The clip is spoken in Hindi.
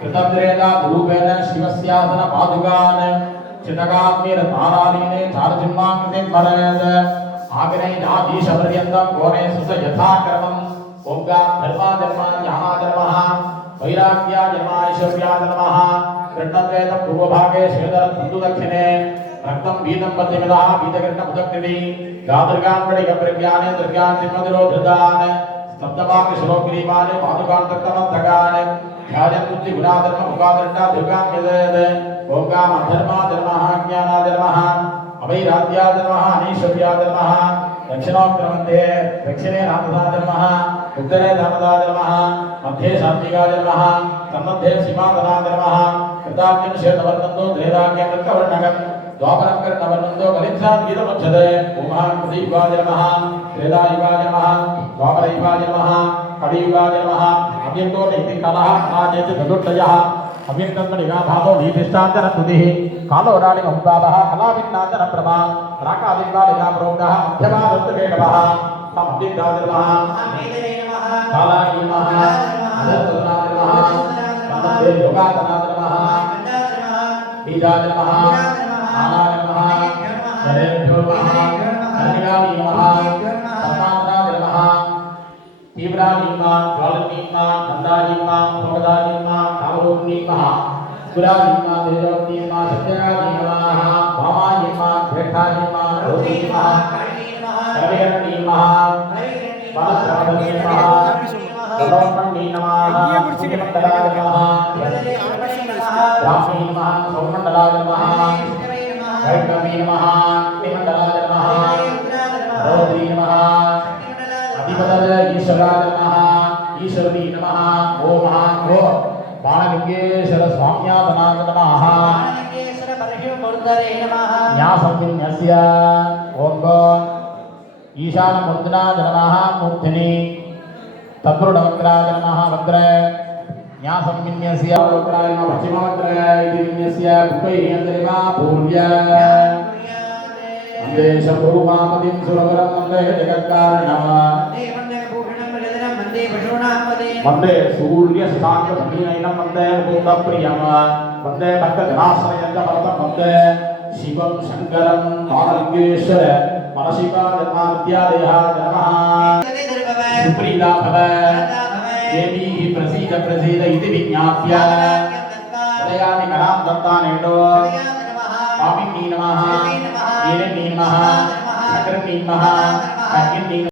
कृतद्रेदा रूपेण शिवस्यासन पादुकान् चितकात्मेन तारालीने चारजिह्वाकृते स्मरेत् आग्नेयाधीशपर्यन्तं कोणे सुस यथाक्रमम् ओंकार धर्मा धर्मा यामा धर्मः वैराग्या धर्मा ऐश्वर्या धर्मः कृष्णद्वैत पूर्वभागे श्रीधर बंधु दक्षिणे रक्तं वीतं पद्यमिदः वीतकृष्ण उदक्रिणी गादृगान्वडिक प्रज्ञाने दुर्गान् सिंहदिरो धृतान् स्तब्धभाग शिरोग्रीवान् पादुकान्तक्तमन्तकान् ध्यायन् बुद्धि गुणाधर्म मुखादृष्टा दुर्गान् यदेत् ओंकार अधर्मा धर्मः ज्ञाना धर्मः अवैराग्या धर्मः अनैश्वर्या धर्मः दक्षिणोक्तमन्ते दक्षिणे रामदा धर्मः उत्तरे धर्मदा धर्मः मध्ये सात्विका धर्मः सम्मध्ये सीमाधना धर्मः कृताज्ञं श्वेतवर्णन्दो त्रेदाज्ञं रक्तवर्णकं द्वापरं कर्णवर्णन्दो कलिंसात् गीतमुच्यते उमां प्रदीपा धर्मः त्रेदायुगा धर्मः द्वापरयुगा धर्मः कलियुगा धर्मः अव्यक्तो नैति कालः नाजेति चतुर्थयः अव्यक्तन्मणिगा भावो नीतिष्ठान्तन तुतिः कालो राणिमहुतादः कलाविन्नान्तन प्रभा राकादिकालिका प्रोक्तः मध्यमादत्तकेटवः तमव्यक्ताधर्मः कालाय नमः अधर्मनाय नमः तमद्दे योगातनाय नमः बीजाय नमः आनाय नमः नरेभ्यो नमः कर्णिकाय नमः सत्तानाय नमः तीव्राय नमः ज्वालनीय नमः नन्दाय नमः भगदाय नमः कामरूपिणी नमः सुराय नमः देवती नमः सत्याय नमः भामाय नमः भेठाय नमः रोहि नमः कविरणी नमः वासवदने नमः सौमण्डी नमः सुमण्डलाय नमः रामी नमः सौमण्डलाय नमः वैष्णवी नमः निमण्डलाय नमः रौद्री नमः अधिपतये ईश्वराय नमः ईश्वरी नमः ओम महाभो बाणलिंगेश्वर स्वाम्यातनाय नमः बाणलिंगेश्वर परशिवमूर्तये नमः न्यासंविन्यस्य ओम ईशानमूर्तिनाय नमः मूर्तिनि तत्पुरुषवक्त्राय नमः वक्र न्यासंविन्यस्य वक्त्राय नमः पश्चिमवक्त्र इति विन्यस्य पुष्पैः अन्तरिमा पूर्व्य वन्दे शम्भुमामतिं सुरवरं वन्दे जगत्कारणं वन्दे सूर्यशशाङ्कभूमिनयनं वन्दे मुकुन्दप्रियं वन्दे भक्तजनाश्रयं च वरदं वन्दे शिवं शङ्करं बाणलिंगेश्वर परशिवा जन्माद्यादयः नमः सुप्रीता भव देवी प्रसीद प्रसीद इति विज्ञाप्य हृदयानि करां दत्तानेतो स्वामिनी नमः ईरणी नमः चक्रनी नमः